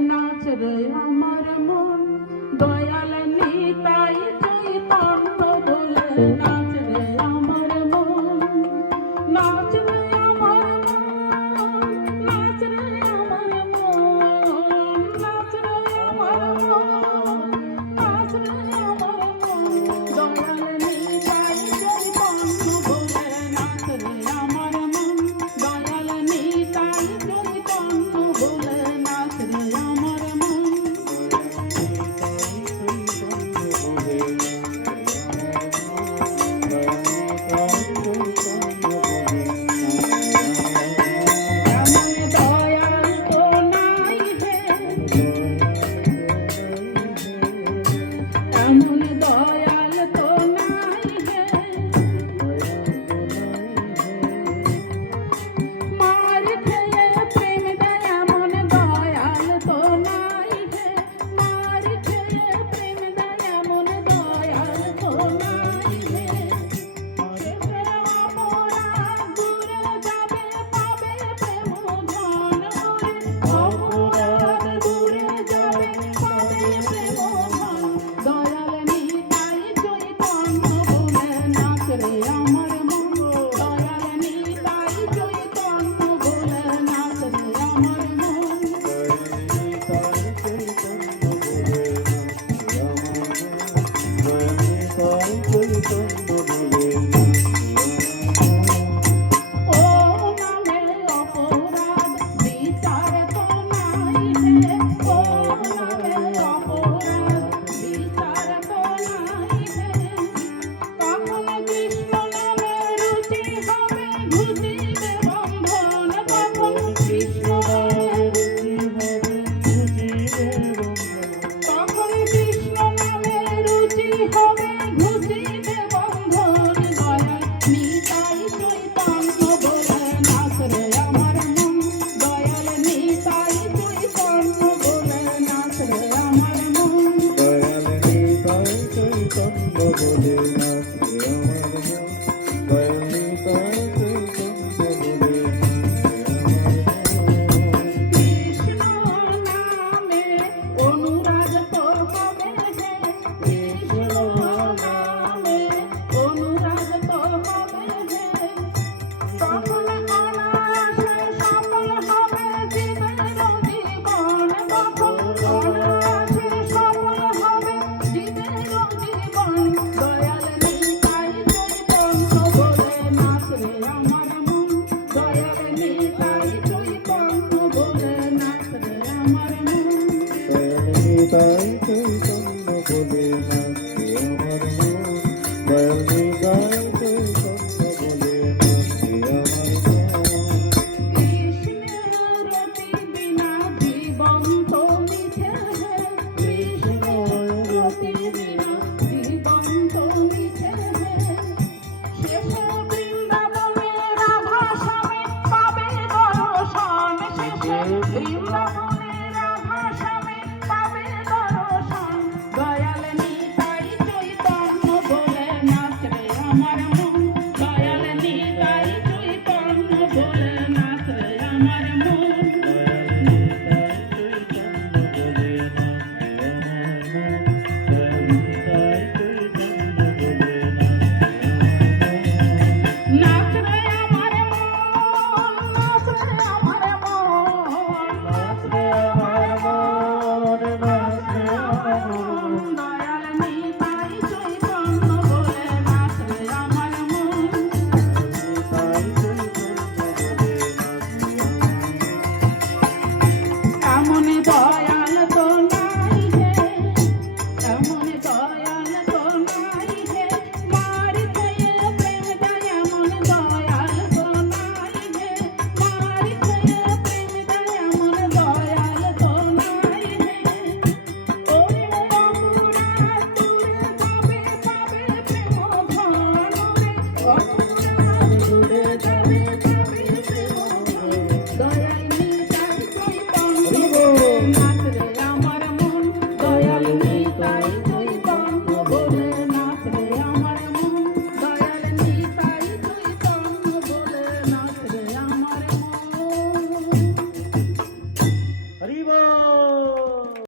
নাচবে আমার মন। দয়াল down. রে আমার আমার